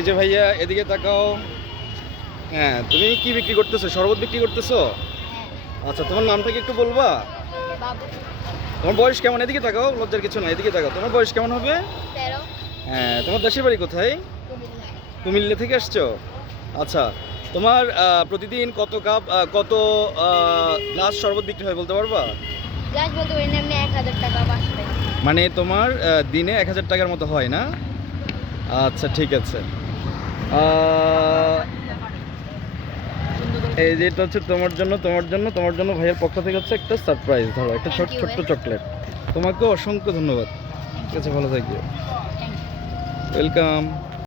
এই যে ভাইয়া এদিকে তাকাও। হ্যাঁ, তুমি কি বিক্রি করতেছো? শরবত বিক্রি করতেছো? আচ্ছা, তোমার নামটা কি একটু বলবা? বাবু। তোমার বয়স কেমন? এদিকে তাকাও, লজ্জার কিছু না, এদিকে তাকাও। তোমার বয়স কেমন হবে? 13। হ্যাঁ, তোমার দেশের বাড়ি কোথায়? কুমিল্লায়। কুমিল্লা থেকে আসছো? আচ্ছা, তোমার প্রতিদিন কত কাপ কত গ্লাস শরবত বিক্রি হয় বলতে পারবা? গ্লাস বলতে পারি না, এমনি 1000 টাকা 500 টাকা। মানে তোমার দিনে 1000 টাকার মতো হয় না? আচ্ছা, ঠিক আছে। এই যে এটা হচ্ছে তোমার জন্য, তোমার জন্য, তোমার জন্য ভাইয়ের পক্ষ থেকে হচ্ছে একটা সারপ্রাইজ। ধরো, একটা Thank you, ছোট্ট ভাই। চকলেট। তোমাকে অসংখ্য ধন্যবাদ। ঠিক আছে, ভালো থাকিও। Thank you. ওয়েলকাম।